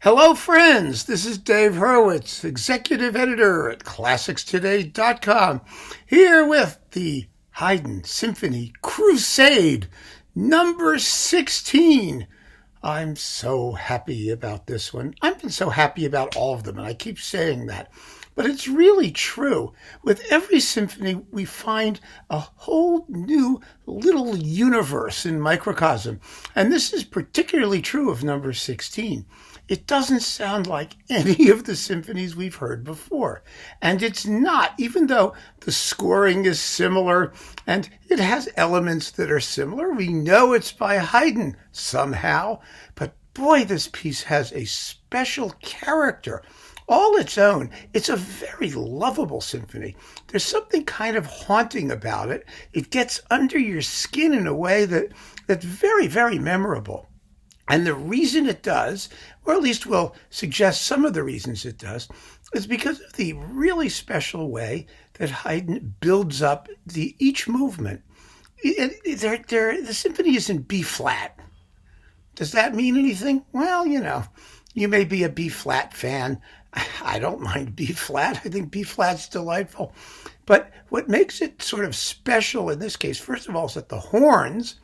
Hello, friends. This is Dave Hurwitz, executive editor at ClassicsToday.com, here with the Haydn Symphony CRUSADE, number 16. I'm so happy about this one. I've been so happy about all of them, and I keep saying that. But it's really true. With every symphony, we find a whole new little universe in microcosm. And this is particularly true of number 16. It doesn't sound like any of the symphonies we've heard before. And it's not, even though the scoring is similar and it has elements that are similar. We know it's by Haydn somehow. But boy, this piece has a special character all its own. It's a very lovable symphony. There's something kind of haunting about it. It gets under your skin in a way that's very, very memorable. And the reason it does, or at least we'll suggest some of the reasons it does, is because of the really special way that Haydn builds up each movement. The symphony is in B flat. Does that mean anything? Well, you may be a B flat fan. I don't mind B flat. I think B flat's delightful. But what makes it sort of special in this case, first of all, is that the horns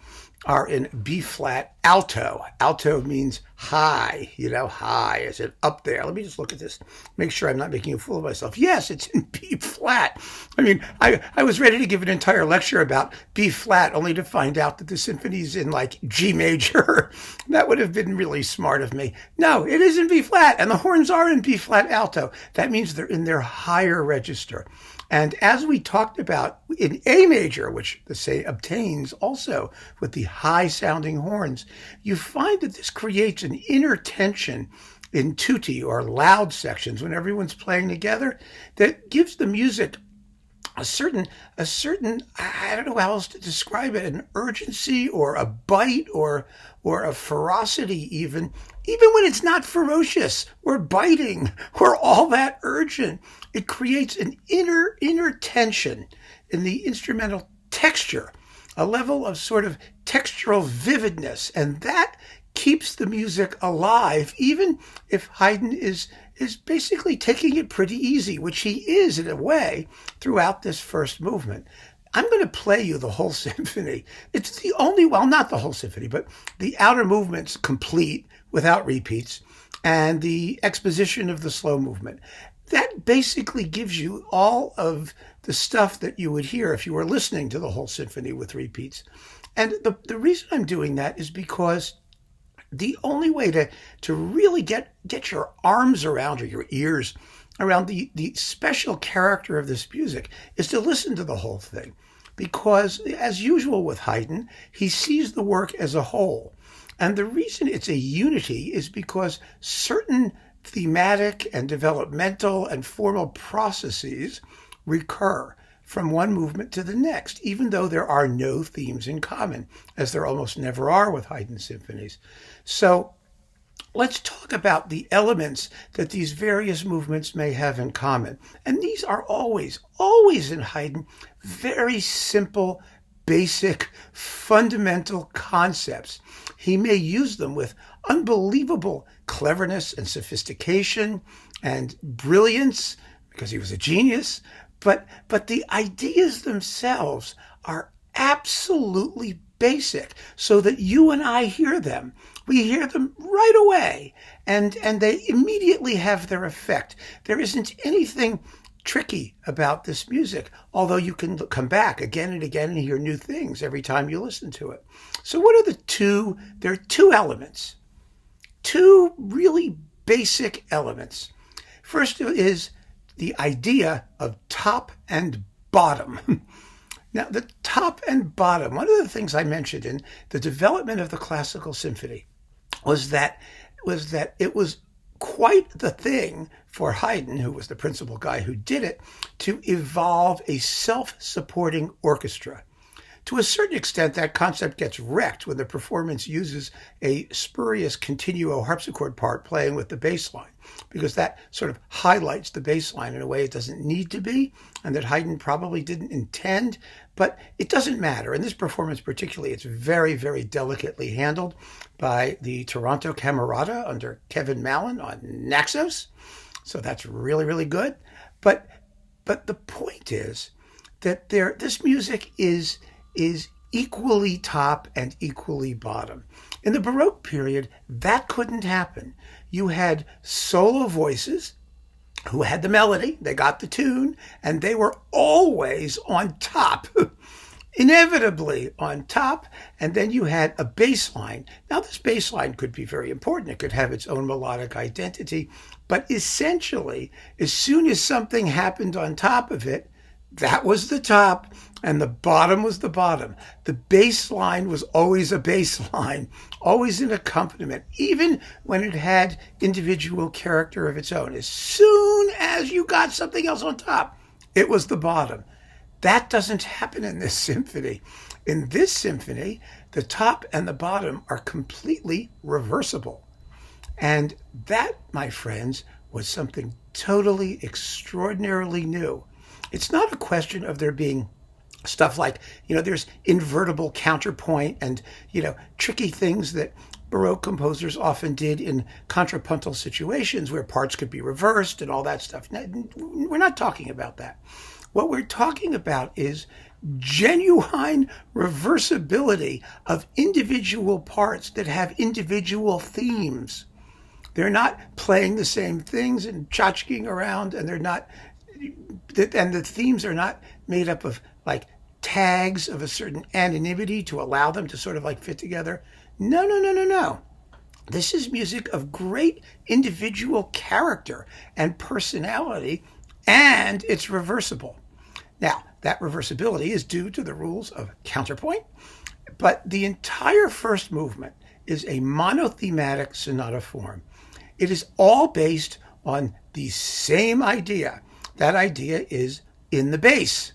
are in B flat alto. Alto means high, high as in up there. Let me just look at this, make sure I'm not making a fool of myself. Yes, it's in B flat. I mean, I was ready to give an entire lecture about B flat only to find out that the symphony's in like G major. That would have been really smart of me. No, it is in B flat, and the horns are in B flat alto. That means they're in their higher register. And as we talked about in A major, which the say obtains also with the high sounding horns, you find that this creates an inner tension in tutti or loud sections when everyone's playing together that gives the music a certain, I don't know how else to describe it, an urgency or a bite or a ferocity even when it's not ferocious or biting or all that urgent. It creates an inner tension in the instrumental texture, a level of sort of textural vividness, and that keeps the music alive, even if Haydn is basically taking it pretty easy, which he is in a way throughout this first movement. I'm going to play you the whole symphony. It's the only, well, not the whole symphony, but the outer movements complete without repeats, and the exposition of the slow movement. That basically gives you all of the stuff that you would hear if you were listening to the whole symphony with repeats. And the reason I'm doing that is because the only way to really get your arms around, or your ears around the special character of this music is to listen to the whole thing. Because, as usual with Haydn, he sees the work as a whole. And the reason it's a unity is because certain thematic and developmental and formal processes recur from one movement to the next, even though there are no themes in common, as there almost never are with Haydn symphonies. So let's talk about the elements that these various movements may have in common. And these are always in Haydn, very simple, basic, fundamental concepts. He may use them with unbelievable cleverness and sophistication and brilliance, because he was a genius, but the ideas themselves are absolutely basic, so that you and I hear them. We hear them right away, and they immediately have their effect. There isn't anything tricky about this music, although you can come back again and again and hear new things every time you listen to it. So what are there are two elements, two really basic elements. First is the idea of top and bottom. Now, the top and bottom, one of the things I mentioned in the development of the classical symphony was that it was quite the thing for Haydn, who was the principal guy who did it, to evolve a self-supporting orchestra, To a certain extent, that concept gets wrecked when the performance uses a spurious continuo harpsichord part playing with the bass line, because that sort of highlights the bass line in a way it doesn't need to be, and that Haydn probably didn't intend, but it doesn't matter. In this performance particularly, it's very, very delicately handled by the Toronto Camerata under Kevin Mallon on Naxos. So that's really, really good. But the point is that this music is equally top and equally bottom. In the Baroque period, that couldn't happen. You had solo voices who had the melody, they got the tune, and they were always on top. Inevitably on top, and then you had a bass line. Now, this bass line could be very important. It could have its own melodic identity, but essentially, as soon as something happened on top of it, that was the top, and the bottom was the bottom. The bass line was always a bass line, always an accompaniment, even when it had individual character of its own. As soon as you got something else on top, it was the bottom. That doesn't happen in this symphony. In this symphony, the top and the bottom are completely reversible. And that, my friends, was something totally extraordinarily new. It's not a question of there being stuff like, there's invertible counterpoint and, tricky things that Baroque composers often did in contrapuntal situations where parts could be reversed and all that stuff. We're not talking about that. What we're talking about is genuine reversibility of individual parts that have individual themes. They're not playing the same things and tchotchking around, and the themes are not made up of like tags of a certain anonymity to allow them to sort of like fit together. No. This is music of great individual character and personality, and it's reversible. Now, that reversibility is due to the rules of counterpoint, but the entire first movement is a monothematic sonata form. It is all based on the same idea. That idea is in the bass.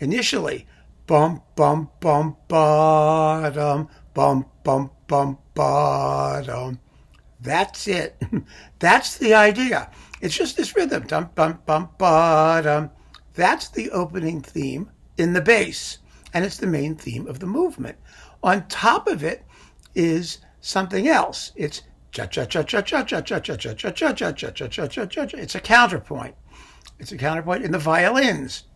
Initially, bum, bum, bum, ba-dum, bum, bum, bum, ba-dum. That's it. That's the idea. It's just this rhythm, dum, bum, bum, ba-dum. That's the opening theme in the bass, and it's the main theme of the movement. On top of it is something else. It's cha-cha-cha-cha-cha-cha-cha-cha-cha-cha-cha-cha-cha-cha-cha-cha. It's a counterpoint. It's a counterpoint in the violins.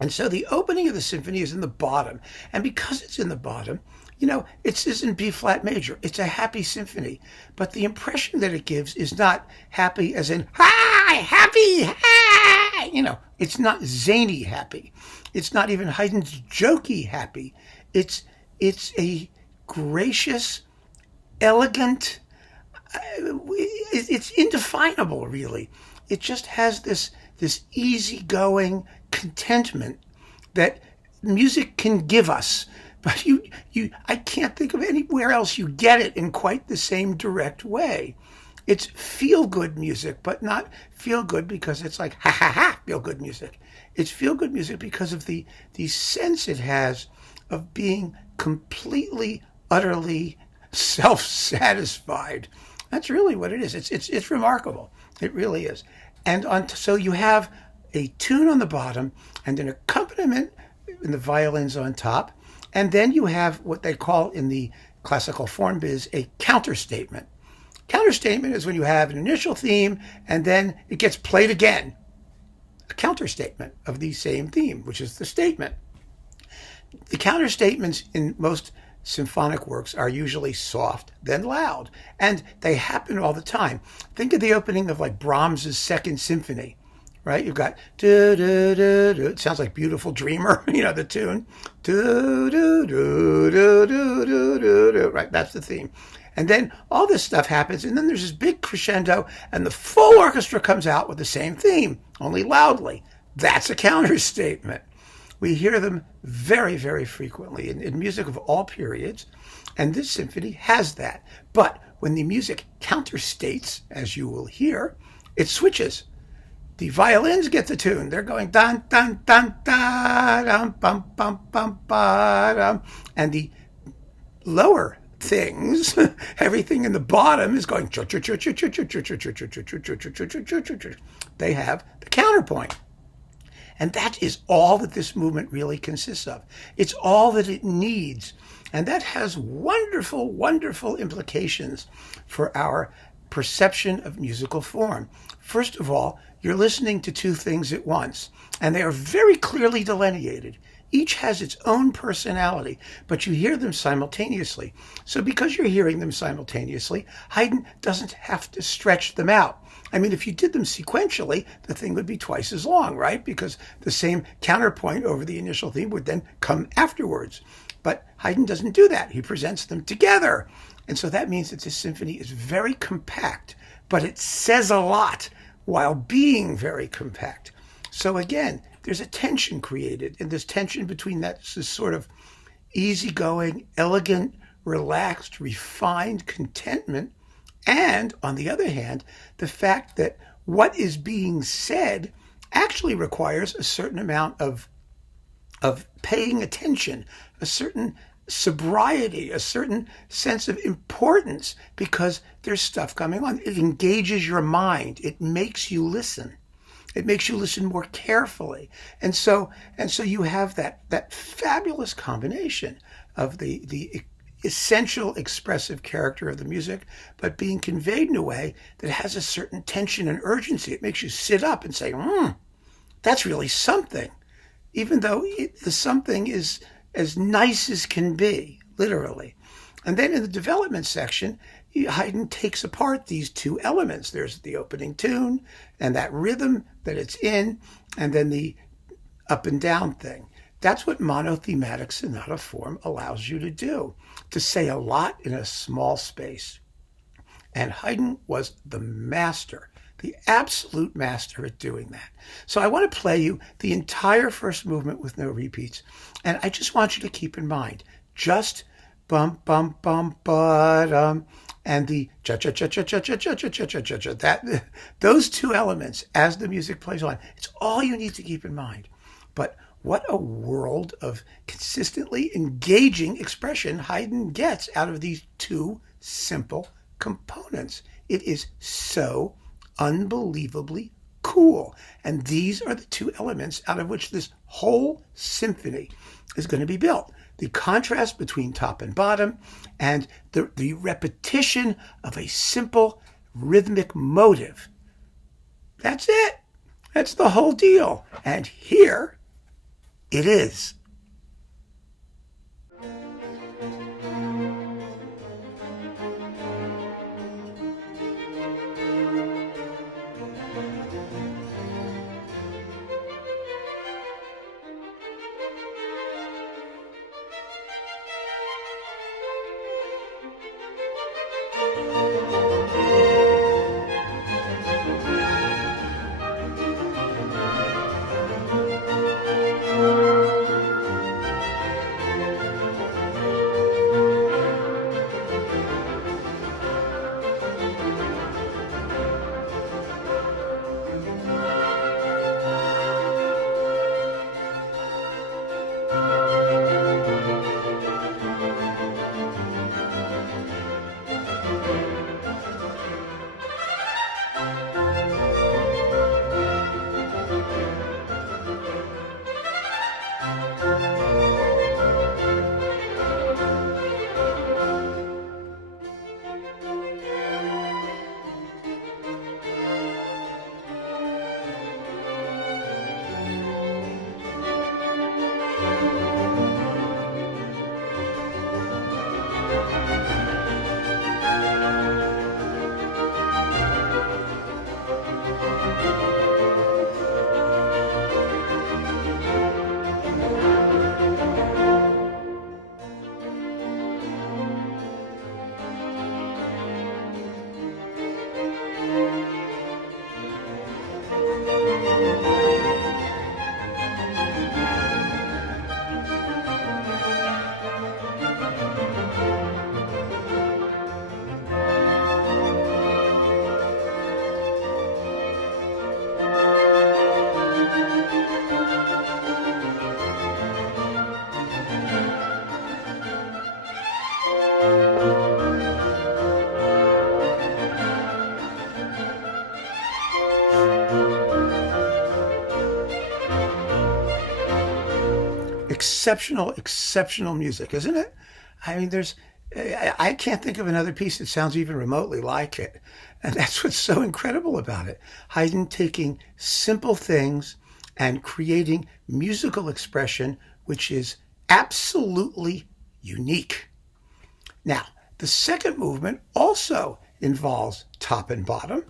And so the opening of the symphony is in the bottom. And because it's in the bottom, it's in B flat major. It's a happy symphony. But the impression that it gives is not happy as in, hi, happy, hi. It's not zany happy. It's not even Haydn's jokey happy. It's a gracious, elegant, it's indefinable, really. It just has this easygoing contentment that music can give us. But I can't think of anywhere else you get it in quite the same direct way. It's feel-good music, but not feel-good because it's like, ha, feel-good music. It's feel-good music because of the sense it has of being completely, utterly self-satisfied. That's really what it is. It's remarkable. It really is. And so you have a tune on the bottom and an accompaniment in the violins on top. And then you have what they call in the classical form biz a counterstatement. Counterstatement is when you have an initial theme and then it gets played again. A counterstatement of the same theme, which is the statement. The counterstatements in most symphonic works are usually soft, then loud, and they happen all the time. Think of the opening of like Brahms's Second Symphony, right? You've got do-do-do-do. It sounds like Beautiful Dreamer, the tune. Do-do-do-do-do-do-do. Right, that's the theme. And then all this stuff happens, and then there's this big crescendo, and the full orchestra comes out with the same theme, only loudly. That's a counterstatement. We hear them very, very frequently in music of all periods, and this symphony has that. But when the music counterstates, as you will hear, it switches. The violins get the tune. They're going dun dun dun dun dum bum bum bum ba dum, and the lower things, everything in the bottom is going. They have the counterpoint. And that is all that this movement really consists of. It's all that it needs. And that has wonderful, wonderful implications for our perception of musical form. First of all, you're listening to two things at once, and they are very clearly delineated. Each has its own personality, but you hear them simultaneously. So because you're hearing them simultaneously, Haydn doesn't have to stretch them out. I mean, if you did them sequentially, the thing would be twice as long, right? Because the same counterpoint over the initial theme would then come afterwards. But Haydn doesn't do that. He presents them together. And so that means that this symphony is very compact, but it says a lot while being very compact. So again, there's a tension created, and this tension between that this sort of easygoing, elegant, relaxed, refined contentment, and on the other hand, the fact that what is being said actually requires a certain amount of paying attention, a certain sobriety, a certain sense of importance, because there's stuff coming on. It engages your mind. It makes you listen. It makes you listen more carefully. And so you have that fabulous combination of the essential expressive character of the music, but being conveyed in a way that has a certain tension and urgency. It makes you sit up and say, that's really something, even though the something is as nice as can be, literally. And then in the development section, Haydn takes apart these two elements. There's the opening tune and that rhythm that it's in, and then the up and down thing. That's what monothematic sonata form allows you to do, to say a lot in a small space. And Haydn was the master, the absolute master at doing that. So I want to play you the entire first movement with no repeats. And I just want you to keep in mind, just bum, bum, bum, ba-dum, and the cha-cha-cha-cha-cha-cha-cha-cha-cha-cha, that, those two elements as the music plays on, it's all you need to keep in mind. But what a world of consistently engaging expression Haydn gets out of these two simple components. It is so unbelievably cool. And these are the two elements out of which this whole symphony is going to be built. The contrast between top and bottom, and the repetition of a simple rhythmic motive. That's it. That's the whole deal. And here it is. exceptional music, isn't it? I mean, I can't think of another piece that sounds even remotely like it. And that's what's so incredible about it. Haydn taking simple things and creating musical expression, which is absolutely unique. Now, the second movement also involves top and bottom,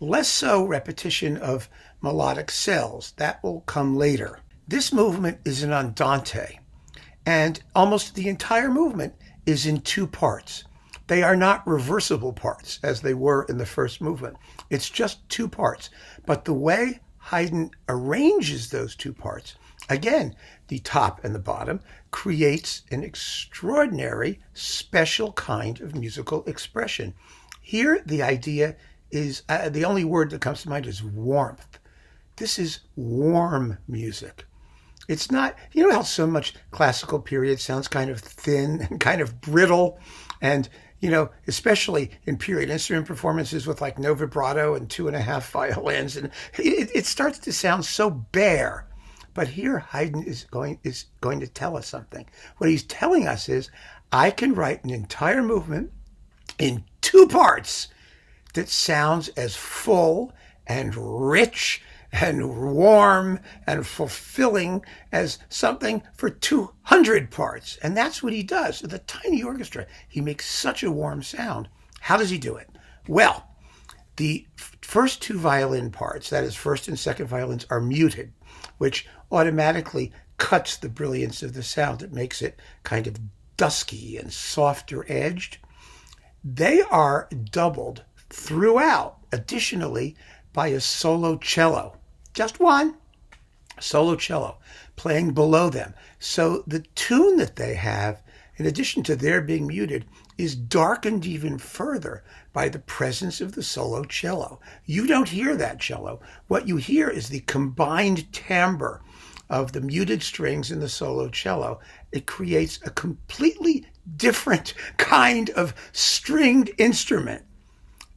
less so repetition of melodic cells. That will come later. This movement is an Andante, and almost the entire movement is in two parts. They are not reversible parts as they were in the first movement. It's just two parts. But the way Haydn arranges those two parts, again, the top and the bottom, creates an extraordinary, special kind of musical expression. Here, the idea is, the only word that comes to mind is warmth. This is warm music. It's not, you know how so much classical period sounds kind of thin and kind of brittle, and, you know, especially in period instrument performances with like no vibrato and 2.5 violins, and it starts to sound so bare. But here Haydn is going to tell us something. What he's telling us is, I can write an entire movement in two parts that sounds as full and rich and warm and fulfilling as something for 200 parts. And that's what he does. With a tiny orchestra, he makes such a warm sound. How does he do it? Well, the first two violin parts, that is first and second violins, are muted, which automatically cuts the brilliance of the sound. It makes it kind of dusky and softer edged. They are doubled throughout, additionally, by a solo cello. Just one solo cello playing below them. So the tune that they have, in addition to their being muted, is darkened even further by the presence of the solo cello. You don't hear that cello. What you hear is the combined timbre of the muted strings and the solo cello. It creates a completely different kind of stringed instrument.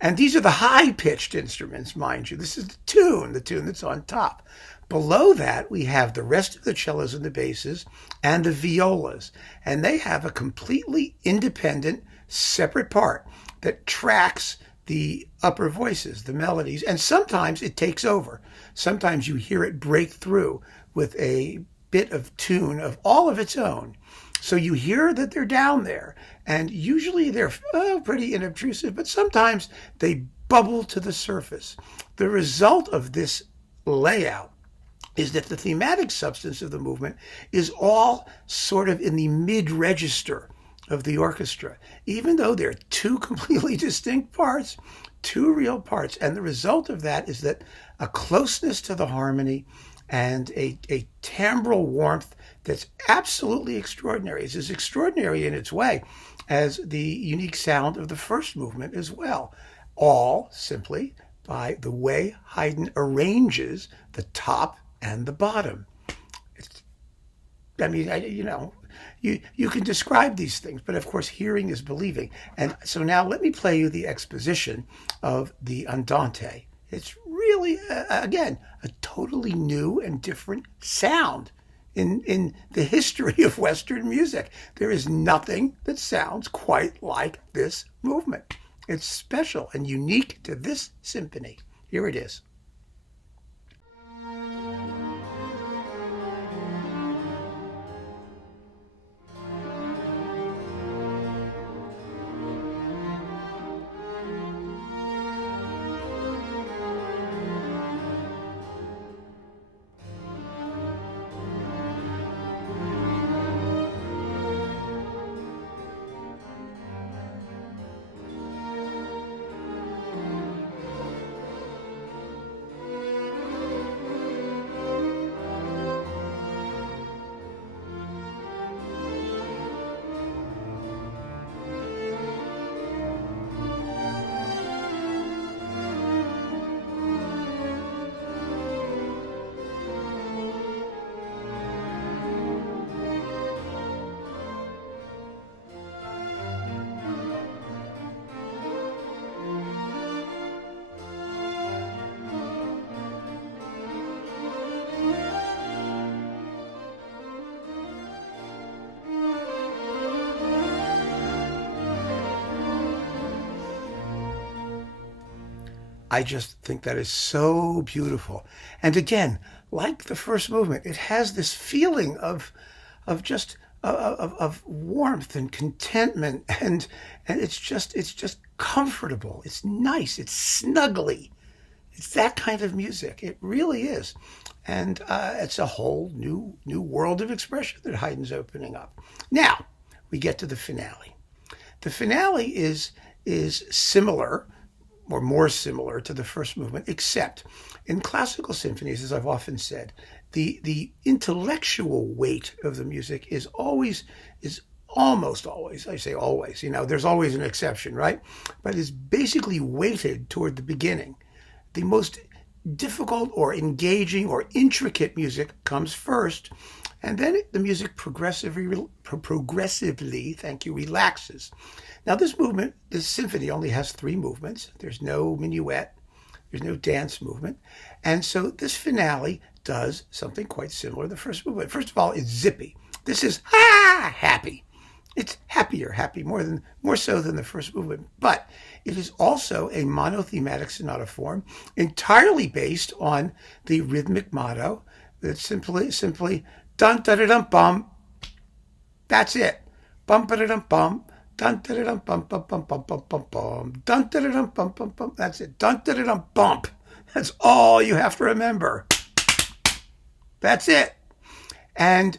And these are the high-pitched instruments, mind you. This is the tune that's on top. Below that, we have the rest of the cellos and the basses and the violas. And they have a completely independent, separate part that tracks the upper voices, the melodies. And sometimes it takes over. Sometimes you hear it break through with a bit of tune of all of its own. So you hear that they're down there, and usually they're pretty inobtrusive, but sometimes they bubble to the surface. The result of this layout is that the thematic substance of the movement is all sort of in the mid-register of the orchestra, even though they're two completely distinct parts, two real parts. And the result of that is that a closeness to the harmony and a timbral warmth that's absolutely extraordinary. It's as extraordinary in its way as the unique sound of the first movement as well, all simply by the way Haydn arranges the top and the bottom. You can describe these things, but of course hearing is believing. And so now let me play you the exposition of the Andante. It's really, again, a totally new and different sound in the history of Western music. There is nothing that sounds quite like this movement. It's special and unique to this symphony. Here it is. I just think that is so beautiful. And again, like the first movement, it has this feeling just of warmth and contentment, and it's just comfortable. It's nice. It's snuggly. It's that kind of music. It really is, and it's a whole new world of expression that Haydn's opening up. Now we get to the finale. The finale is similar, or more similar to the first movement, except in classical symphonies, as I've often said, the intellectual weight of the music is almost always, I say always, there's always an exception, right? But is basically weighted toward the beginning. The most difficult or engaging or intricate music comes first, and then the music progressively, relaxes. Now this symphony only has 3 movements. There's no minuet, there's no dance movement. And so this finale does something quite similar to the first movement. First of all, it's zippy. This is happy. It's happy, more so than the first movement. But it is also a monothematic sonata form, entirely based on the rhythmic motto that's simply dun da da dum bum. That's it. Bum ba da dum bum. Dun da da dum bum bum bum bum bum bum bum. Dun da da dum bum bum bum. That's it. Dun da da dum bump. That's all you have to remember. That's it. And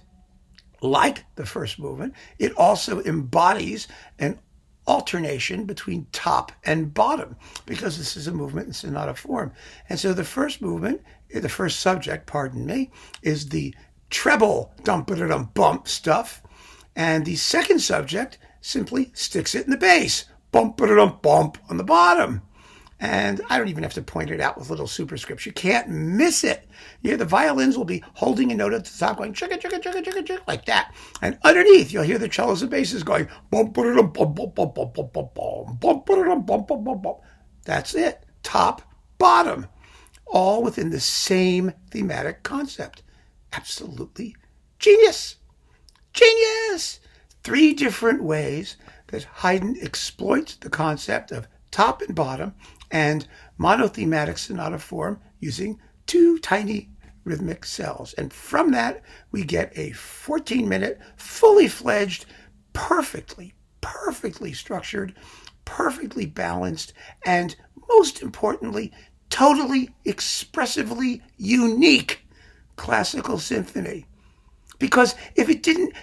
like the first movement, it also embodies an alternation between top and bottom, because this is a movement in sonata form. And so the first subject, is the treble dum-ba-da-dum-bump stuff, and the second subject simply sticks it in the bass, bump-ba-da-dum-bump on the bottom. And I don't even have to point it out with little superscripts. You can't miss it. The violins will be holding a note at the top going chugga, chugga, chugga, chugga, chugga, like that. And underneath, you'll hear the cellos and basses going bum ba dum bum bum bum bum bum bum bum bum bum bum bum bum bum. That's it. Top, bottom. All within the same thematic concept. Absolutely genius. Genius! 3 different ways that Haydn exploits the concept of top and bottom and monothematic sonata form using 2 tiny rhythmic cells. And from that, we get a 14-minute, fully fledged, perfectly structured, perfectly balanced, and most importantly, totally expressively unique classical symphony. Because if it didn't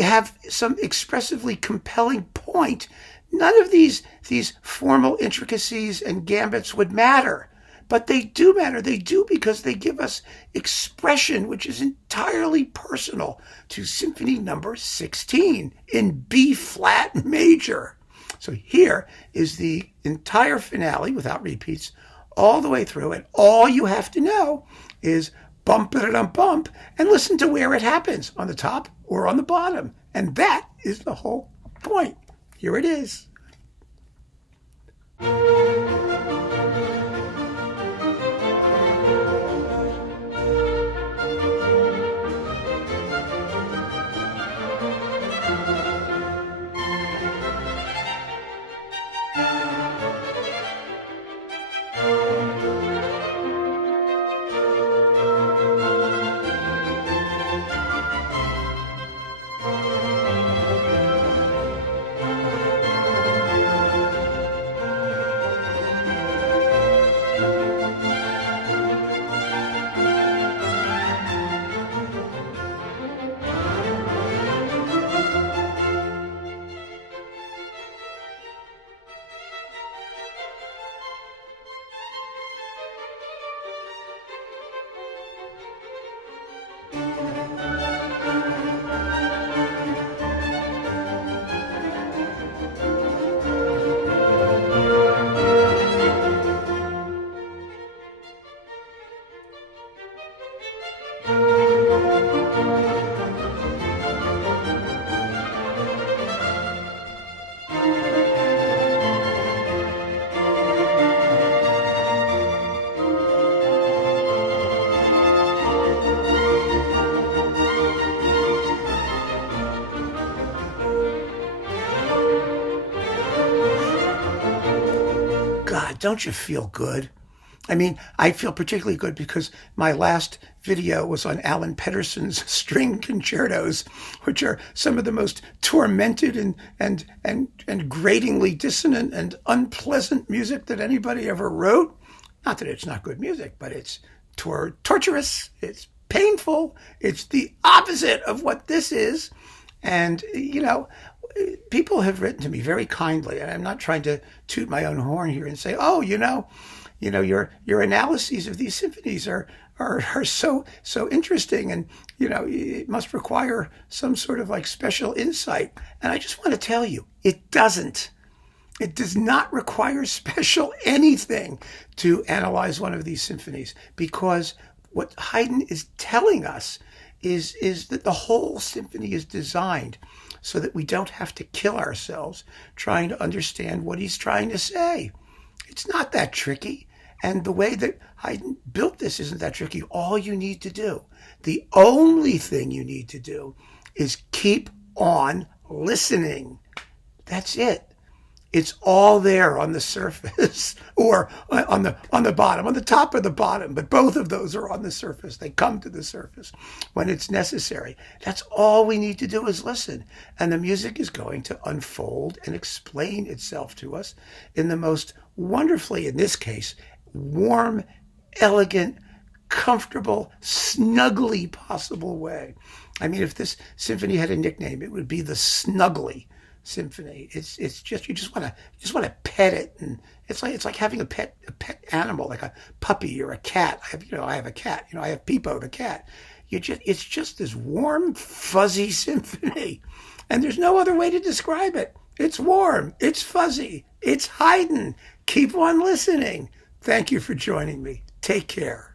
have some expressively compelling point, none of these formal intricacies and gambits would matter. But they do matter. They do, because they give us expression which is entirely personal to Symphony No. 16 in B-flat major. So here is the entire finale without repeats all the way through, and all you have to know is bump-a-dum-bump and listen to where it happens, on the top or on the bottom. And that is the whole point. Here it is. don't you feel good? I mean, I feel particularly good because my last video was on Alan Pedersen's string concertos, which are some of the most tormented and gratingly dissonant and unpleasant music that anybody ever wrote. Not that it's not good music, but it's torturous, it's painful, it's the opposite of what this is. And, people have written to me very kindly, and I'm not trying to toot my own horn here and say, oh, your analyses of these symphonies are so interesting, and it must require some sort of like special insight. And I just want to tell you, it doesn't. It does not require special anything to analyze one of these symphonies, because what Haydn is telling us is that the whole symphony is designed so that we don't have to kill ourselves trying to understand what he's trying to say. It's not that tricky. And the way that Haydn built this isn't that tricky. All you need to do, the only thing you need to do, is keep on listening. That's it. It's all there on the surface or on the bottom, on the top or the bottom, but both of those are on the surface. They come to the surface when it's necessary. That's all we need to do is listen. And the music is going to unfold and explain itself to us in the most wonderfully, in this case, warm, elegant, comfortable, snuggly possible way. I mean, if this symphony had a nickname, it would be the Snuggly Symphony. It's just you just want to pet it, and it's like having a pet animal, like a puppy or a cat. I have a cat. I have Peepo the cat. It's just this warm, fuzzy symphony, and there's no other way to describe it. It's warm. It's fuzzy. It's Haydn. Keep on listening. Thank you for joining me. Take care.